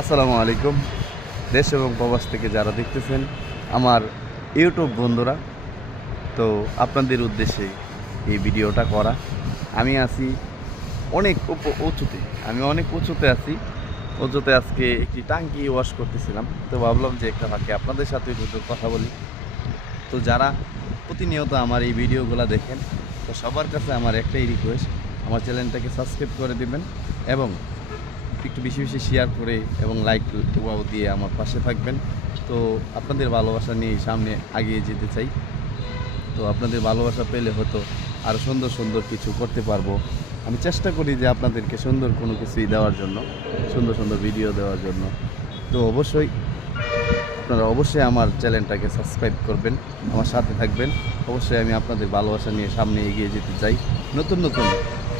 আসসালামু আলাইকুম। দেশ এবং প্রবাস থেকে যারা দেখতেছেন আমার ইউটিউব বন্ধুরা, তো আপনাদের উদ্দেশ্যে এই ভিডিওটা করা। আমি আছি অনেক উঁচুতে, অনেক উঁচুতে আছি। উঁচুতে আজকে একটি টাঙ্কি ওয়াশ করতেছিলাম, তো ভাবলাম যে একটা ফাঁকে আপনাদের সাথে একটু কথা বলি। তো যারা প্রতিনিয়ত আমার এই ভিডিওগুলো দেখেন, তো সবার কাছে আমার একটাই রিকোয়েস্ট, আমার চ্যানেলটাকে সাবস্ক্রাইব করে দিবেন এবং একটু বেশি বেশি শেয়ার করে এবং লাইক দিয়ে আমার পাশে থাকবেন। তো আপনাদের ভালোবাসা নিয়ে সামনে এগিয়ে যেতে চাই। তো আপনাদের ভালোবাসা পেলে হয়তো আরও সুন্দর সুন্দর কিছু করতে পারবো। আমি চেষ্টা করি যে আপনাদেরকে সুন্দর কোনো কিছুই দেওয়ার জন্য, সুন্দর সুন্দর ভিডিও দেওয়ার জন্য। তো আপনারা অবশ্যই আমার চ্যানেলটাকে সাবস্ক্রাইব করবেন, আমার সাথে থাকবেন। অবশ্যই আমি আপনাদের ভালোবাসা নিয়ে সামনে এগিয়ে যেতে চাই। নতুন নতুন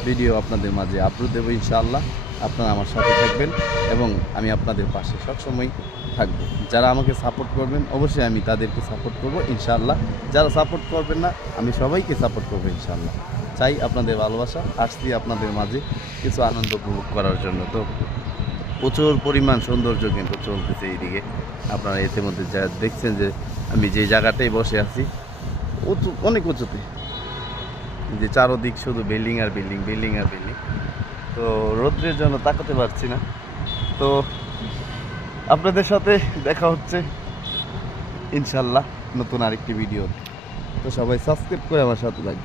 ভিডিও আপনাদের মাঝে আপলোড দেবো ইনশাআল্লাহ। আপনারা আমার সাথে থাকবেন এবং আমি আপনাদের পাশে সবসময় থাকবো। যারা আমাকে সাপোর্ট করবেন অবশ্যই আমি তাদেরকে সাপোর্ট করব ইনশাআল্লাহ। যারা সাপোর্ট করবেন না, আমি সবাইকে সাপোর্ট করবো ইনশাআল্লাহ। চাই আপনাদের ভালোবাসা, আসছি আপনাদের মাঝে কিছু আনন্দ উপভোগ করার জন্য। তো প্রচুর পরিমাণ সৌন্দর্য কিন্তু চলতেছে এইদিকে। আপনারা ইতিমধ্যে যা দেখছেন যে আমি যে জায়গাটায় বসে আছি অনেক উঁচুতে, যে চারোদিক শুধু বিল্ডিং আর বিল্ডিং, বিল্ডিং আর বিল্ডিং। তো রৌদ্রের জন্য তাকাতে পারছি না। তো আপনাদের সাথে দেখা হচ্ছে ইনশাল্লাহ নতুন আরেকটি ভিডিও। তো সবাই সাবস্ক্রাইব করে আমার সাথে থাকবে।